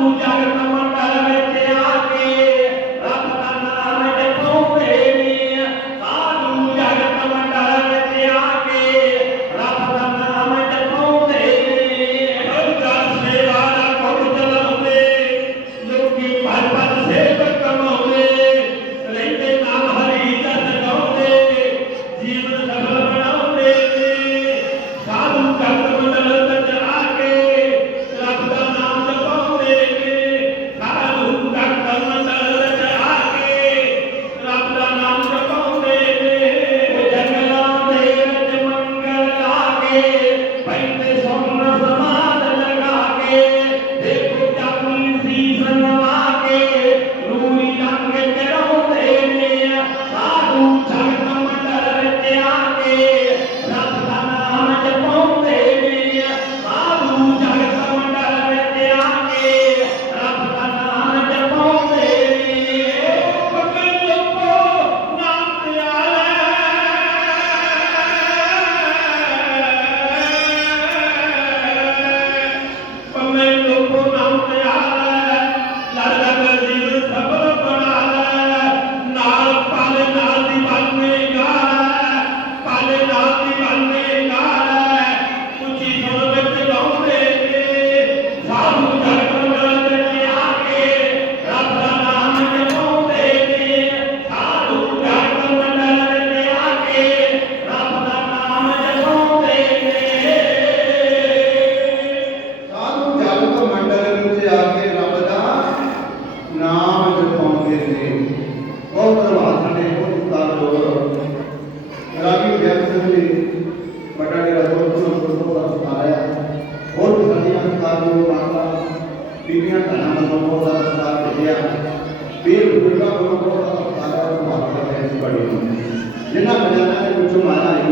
aleluia. Amen. ਬੀਬੀਆਂ ਭੈਣਾਂ ਵੱਲੋਂ ਬਹੁਤ ਜ਼ਿਆਦਾ ਸਤਿਕਾਰ ਕਰਦੇ ਆ ਵੀਰ ਬਜ਼ੁਰਗਾਂ ਵੱਲੋਂ ਬਹੁਤ ਜ਼ਿਆਦਾ ਸਤਿਕਾਰ ਹੈ ਉਹ ਮਾਤਾ ਦਾ ਬੜੀ ਜਿਨ੍ਹਾਂ ਬਣਾ ਕੇ ਵਿੱਚੋਂ ਮਾਤਾ